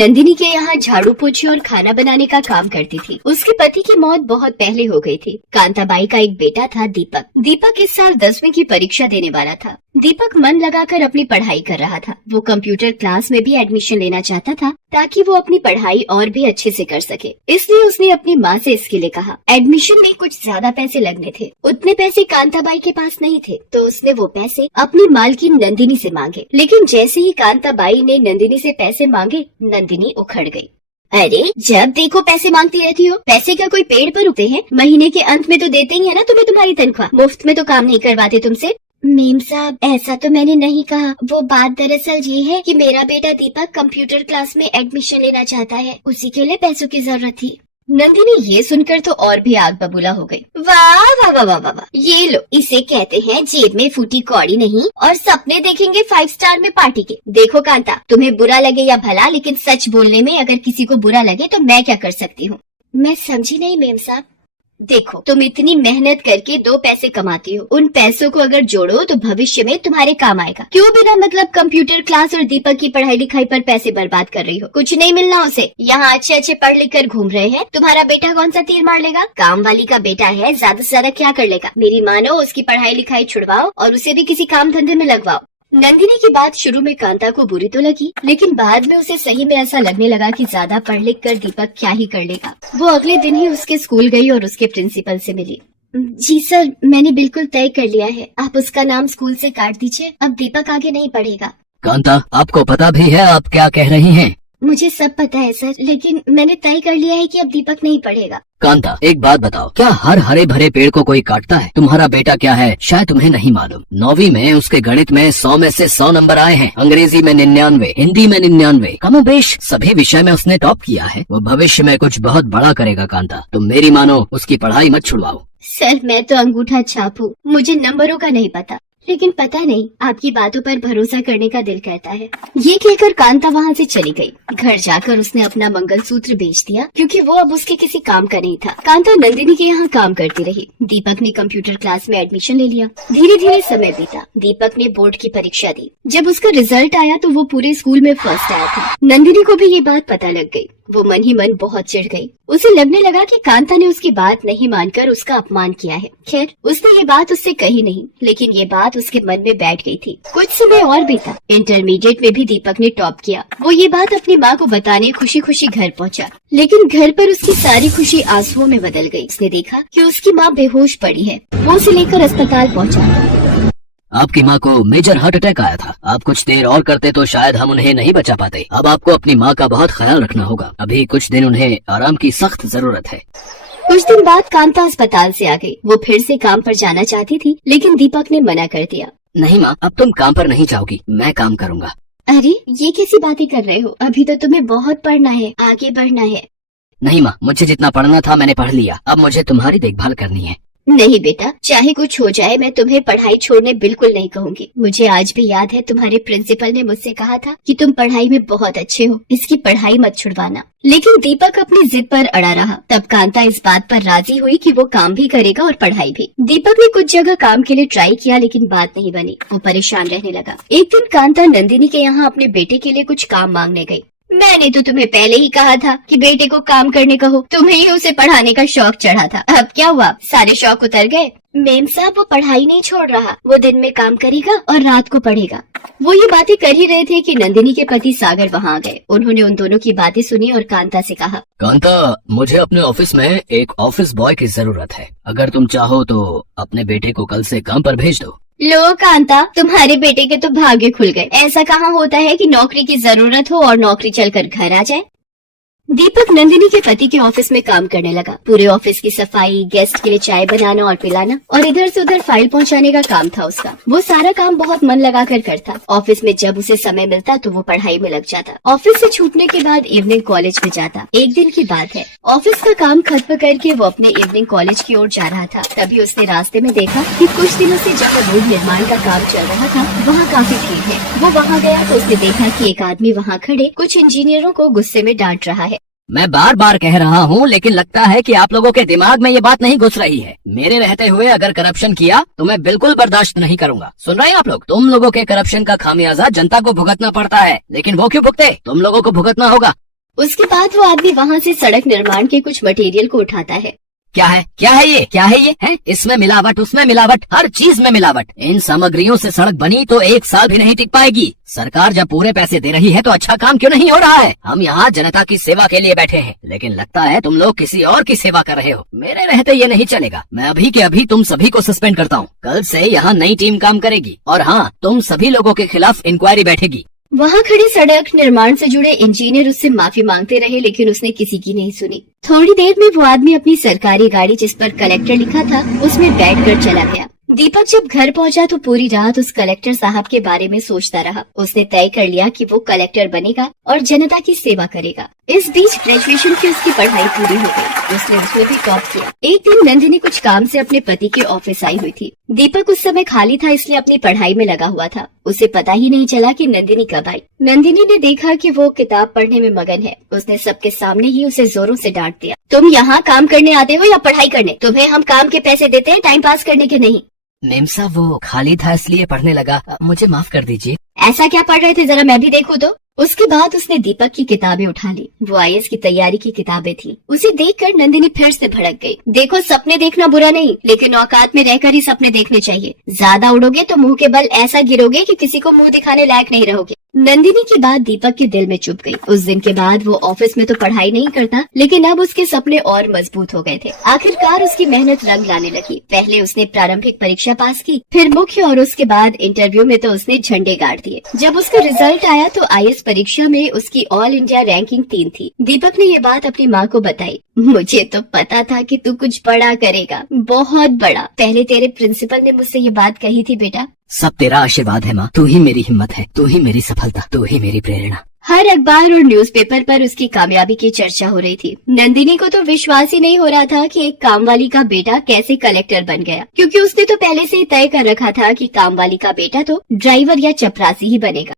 नंदिनी के यहाँ झाड़ू पोछे और खाना बनाने का काम करती थी। उसके पति की मौत बहुत पहले हो गई थी। कांताबाई का एक बेटा था दीपक। दीपक इस साल 10वीं की परीक्षा देने वाला था। दीपक मन लगाकर अपनी पढ़ाई कर रहा था। वो कंप्यूटर क्लास में भी एडमिशन लेना चाहता था ताकि वो अपनी पढ़ाई और भी अच्छे से कर सके। इसलिए उसने अपनी माँ से इसके लिए कहा। एडमिशन में कुछ ज्यादा पैसे लगने थे। उतने पैसे कांताबाई के पास नहीं थे, तो उसने वो पैसे अपनी मालकिन नंदिनी से मांगे। लेकिन जैसे ही कांताबाई ने नंदिनी से पैसे मांगे, नंदिनी उखड़ गई। अरे, जब देखो पैसे मांगती रहती हो। पैसे क्या कोई पेड़ पर उगते हैं? महीने के अंत में तो देते ही है ना तुम्हें तुम्हारी तनख्वाह। मुफ्त में तो काम नहीं करवाते तुमसे। मेम साहब, ऐसा तो मैंने नहीं कहा। वो बात दरअसल ये है कि मेरा बेटा दीपक कंप्यूटर क्लास में एडमिशन लेना चाहता है, उसी के लिए पैसों की जरूरत थी। नंदिनी ये सुनकर तो और भी आग बबूला हो गई। वाह वाह वाह वाह वाह, ये लो, इसे कहते हैं जेब में फूटी कौड़ी नहीं और सपने देखेंगे 5 स्टार में पार्टी के। देखो कांता, तुम्हें बुरा लगे या भला, लेकिन सच बोलने में अगर किसी को बुरा लगे तो मैं क्या कर सकती हूँ? मैं समझी नहीं मेम साहब। देखो, तुम इतनी मेहनत करके 2 पैसे कमाती हो। उन पैसों को अगर जोड़ो तो भविष्य में तुम्हारे काम आएगा। क्यों बिना मतलब कंप्यूटर क्लास और दीपक की पढ़ाई लिखाई पर पैसे बर्बाद कर रही हो? कुछ नहीं मिलना उसे। यहाँ अच्छे अच्छे पढ़ लिख कर घूम रहे हैं। तुम्हारा बेटा कौन सा तीर मार लेगा? काम वाली का बेटा है, ज्यादा से ज्यादा क्या कर लेगा? मेरी मानो, उसकी पढ़ाई लिखाई छुड़वाओ और उसे भी किसी काम धंधे में लगवाओ। नंदिनी की बात शुरू में कांता को बुरी तो लगी, लेकिन बाद में उसे सही में ऐसा लगने लगा कि ज्यादा पढ़ लिख कर दीपक क्या ही कर लेगा। वो अगले दिन ही उसके स्कूल गई और उसके प्रिंसिपल से मिली। जी सर, मैंने बिल्कुल तय कर लिया है। आप उसका नाम स्कूल से काट दीजिए। अब दीपक आगे नहीं पढ़ेगा। कांता, आपको पता भी है आप क्या कह रही हैं? मुझे सब पता है सर, लेकिन मैंने तय कर लिया है कि अब दीपक नहीं पढ़ेगा। कांता, एक बात बताओ, क्या हर हरे भरे पेड़ को कोई काटता है? तुम्हारा बेटा क्या है शायद तुम्हें नहीं मालूम। 9वीं में उसके गणित में 100 में से 100 नंबर आए हैं। अंग्रेजी में 99, हिंदी में 99, कमोबेश सभी विषय में उसने टॉप किया है। वो भविष्य में कुछ बहुत बड़ा करेगा कांता, तुम मेरी मानो, उसकी पढ़ाई मत छुड़वाओ। सर, मैं तो अंगूठा छाप हूँ, मुझे नंबरों का नहीं पता। लेकिन पता नहीं, आपकी बातों पर भरोसा करने का दिल करता है। ये कहकर कांता वहाँ से चली गई। घर जाकर उसने अपना मंगलसूत्र बेच दिया, क्योंकि वो अब उसके किसी काम का नहीं था। कांता नंदिनी के यहाँ काम करती रही। दीपक ने कंप्यूटर क्लास में एडमिशन ले लिया। धीरे धीरे समय बीता। दीपक ने बोर्ड की परीक्षा दी। जब उसका रिजल्ट आया तो वो पूरे स्कूल में फर्स्ट आया था। नंदिनी को भी ये बात पता लग गई। वो मन ही मन बहुत चिढ़ गई। उसे लगने लगा कि कांता ने उसकी बात नहीं मानकर उसका अपमान किया है। खैर, उसने ये बात उससे कही नहीं, लेकिन ये बात उसके मन में बैठ गई थी। कुछ समय और बीता। इंटरमीडिएट में भी दीपक ने टॉप किया। वो ये बात अपनी माँ को बताने खुशी खुशी घर पहुँचा, लेकिन घर पर उसकी सारी खुशी आंसुओं में बदल गई। उसने देखा कि उसकी माँ बेहोश पड़ी है। वो उसे लेकर अस्पताल पहुँचा। आपकी माँ को मेजर हार्ट अटैक आया था। आप कुछ देर और करते तो शायद हम उन्हें नहीं बचा पाते। अब आपको अपनी माँ का बहुत ख्याल रखना होगा। अभी कुछ दिन उन्हें आराम की सख्त जरूरत है। कुछ दिन बाद कांता अस्पताल से आ गई। वो फिर से काम पर जाना चाहती थी, लेकिन दीपक ने मना कर दिया। नहीं माँ, अब तुम काम पर नहीं जाओगी, मैं काम करूँगा। अरे, ये कैसी बातें कर रहे हो? अभी तो तुम्हें बहुत पढ़ना है, आगे बढ़ना है। नहीं माँ, मुझे जितना पढ़ना था मैंने पढ़ लिया। अब मुझे तुम्हारी देखभाल करनी है। नहीं बेटा, चाहे कुछ हो जाए, मैं तुम्हें पढ़ाई छोड़ने बिल्कुल नहीं कहूँगी। मुझे आज भी याद है, तुम्हारे प्रिंसिपल ने मुझसे कहा था कि तुम पढ़ाई में बहुत अच्छे हो, इसकी पढ़ाई मत छुड़वाना। लेकिन दीपक अपनी जिद पर अड़ा रहा। तब कांता इस बात पर राजी हुई कि वो काम भी करेगा और पढ़ाई भी। दीपक ने कुछ जगह काम के लिए ट्राई किया, लेकिन बात नहीं बनी। वो परेशान रहने लगा। एक दिन कांता नंदिनी के यहाँ अपने बेटे के लिए कुछ काम मांगने गई। मैंने तो तुम्हें पहले ही कहा था कि बेटे को काम करने कहो। तुम्हें ही उसे पढ़ाने का शौक चढ़ा था। अब क्या हुआ? सारे शौक उतर गए? मेम साहब, वो पढ़ाई नहीं छोड़ रहा। वो दिन में काम करेगा और रात को पढ़ेगा। वो ये बातें कर ही रहे थे कि नंदिनी के पति सागर वहाँ आ गए। उन्होंने उन दोनों की बातें सुनी और कांता से कहा, कांता, मुझे अपने ऑफिस में एक ऑफिस बॉय की जरूरत है। अगर तुम चाहो तो अपने बेटे को कल से काम पर भेज दो। लो कांता, तुम्हारे बेटे के तो भाग्य खुल गए। ऐसा कहाँ होता है कि नौकरी की जरूरत हो और नौकरी चलकर घर आ जाए। दीपक नंदिनी के पति के ऑफिस में काम करने लगा। पूरे ऑफिस की सफाई, गेस्ट के लिए चाय बनाना और पिलाना और इधर से उधर फाइल पहुंचाने का काम था उसका। वो सारा काम बहुत मन लगाकर करता। ऑफिस में जब उसे समय मिलता तो वो पढ़ाई में लग जाता। ऑफिस से छूटने के बाद इवनिंग कॉलेज में जाता। एक दिन की बात है, ऑफिस का काम खत्म करके वो अपने इवनिंग कॉलेज की ओर जा रहा था। तभी उसने रास्ते में देखा कि कुछ दिनों से जहाँ रोड निर्माण का काम चल रहा था, वहाँ काफी भीड़ है। वो वहाँ गया तो उसने देखा कि एक आदमी वहाँ खड़े कुछ इंजीनियरों को गुस्से में डांट रहा है। मैं बार बार कह रहा हूँ, लेकिन लगता है कि आप लोगों के दिमाग में ये बात नहीं घुस रही है। मेरे रहते हुए अगर करप्शन किया तो मैं बिल्कुल बर्दाश्त नहीं करूंगा। सुन रहे हैं आप लोग? तुम लोगों के करप्शन का खामियाजा जनता को भुगतना पड़ता है, लेकिन वो क्यों भुगते? तुम लोगों को भुगतना होगा। उसके बाद वो आदमी वहाँ से सड़क निर्माण के कुछ मटेरियल को उठाता है। क्या है ये क्या है ये है? इसमें मिलावट, उसमें मिलावट, हर चीज में मिलावट। इन सामग्रियों से सड़क बनी तो 1 साल भी नहीं टिक पाएगी। सरकार जब पूरे पैसे दे रही है तो अच्छा काम क्यों नहीं हो रहा है? हम यहाँ जनता की सेवा के लिए बैठे हैं, लेकिन लगता है तुम लोग किसी और की सेवा कर रहे हो। मेरे रहते ये नहीं चलेगा। मैं अभी के अभी तुम सभी को सस्पेंड करता हूँ। कल से यहाँ नई टीम काम करेगी और हाँ, तुम सभी लोगों के खिलाफ इंक्वायरी बैठेगी। वहाँ खड़े सड़क निर्माण से जुड़े इंजीनियर उससे माफी मांगते रहे, लेकिन उसने किसी की नहीं सुनी। थोड़ी देर में वो आदमी अपनी सरकारी गाड़ी, जिस पर कलेक्टर लिखा था, उसमें बैठकर चला गया। दीपक जब घर पहुंचा तो पूरी रात उस कलेक्टर साहब के बारे में सोचता रहा। उसने तय कर लिया कि वो कलेक्टर बनेगा और जनता की सेवा करेगा। इस बीच ग्रेजुएशन की उसकी पढ़ाई पूरी हो गई। उसने उसमें भी टॉप किया। एक दिन नंदिनी कुछ काम से अपने पति के ऑफिस आई हुई थी। दीपक उस समय खाली था, इसलिए अपनी पढ़ाई में लगा हुआ था। उसे पता ही नहीं चला कि नंदिनी कब आई। नंदिनी ने देखा कि वो किताब पढ़ने में मगन है। उसने सबके सामने ही उसे जोरों से डांट दिया। तुम यहाँ काम करने आते हो या पढ़ाई करने? तुम्हें हम काम के पैसे देते हैं, टाइम पास करने के नहीं। मेम साहब, वो खाली था इसलिए पढ़ने लगा, मुझे माफ कर दीजिए। ऐसा क्या पढ़ रहे थे, जरा मैं भी देखूं तो। उसके बाद उसने दीपक की किताबें उठा ली। वो IAS की तैयारी की किताबें थी। उसे देखकर नंदिनी फिर से भड़क गई। देखो, सपने देखना बुरा नहीं, लेकिन औकात में रहकर ही सपने देखने चाहिए। ज्यादा उड़ोगे तो मुंह के बल ऐसा गिरोगे कि किसी को मुंह दिखाने लायक नहीं रहोगे। नंदिनी की बात दीपक के दिल में चुभ गई। उस दिन के बाद वो ऑफिस में तो पढ़ाई नहीं करता, लेकिन अब उसके सपने और मजबूत हो गए थे। आखिरकार उसकी मेहनत रंग लाने लगी। पहले उसने प्रारंभिक परीक्षा पास की, फिर मुख्य और उसके बाद इंटरव्यू में तो उसने झंडे गाड़ दिए। जब उसका रिजल्ट आया तो IAS परीक्षा में उसकी ऑल इंडिया रैंकिंग 3 थी। दीपक ने ये बात अपनी माँ को बताई। मुझे तो पता था कि तू कुछ बड़ा करेगा, बहुत बड़ा। पहले तेरे प्रिंसिपल ने मुझसे ये बात कही थी बेटा। सब तेरा आशीर्वाद है माँ। तू ही मेरी हिम्मत है, तू ही मेरी सफलता, तू ही मेरी प्रेरणा। हर अखबार और न्यूज़पेपर पर उसकी कामयाबी की चर्चा हो रही थी। नंदिनी को तो विश्वास ही नहीं हो रहा था कि एक कामवाली का बेटा कैसे कलेक्टर बन गया, क्योंकि उसने तो पहले से ही तय कर रखा था कि कामवाली का बेटा तो ड्राइवर या चपरासी ही बनेगा।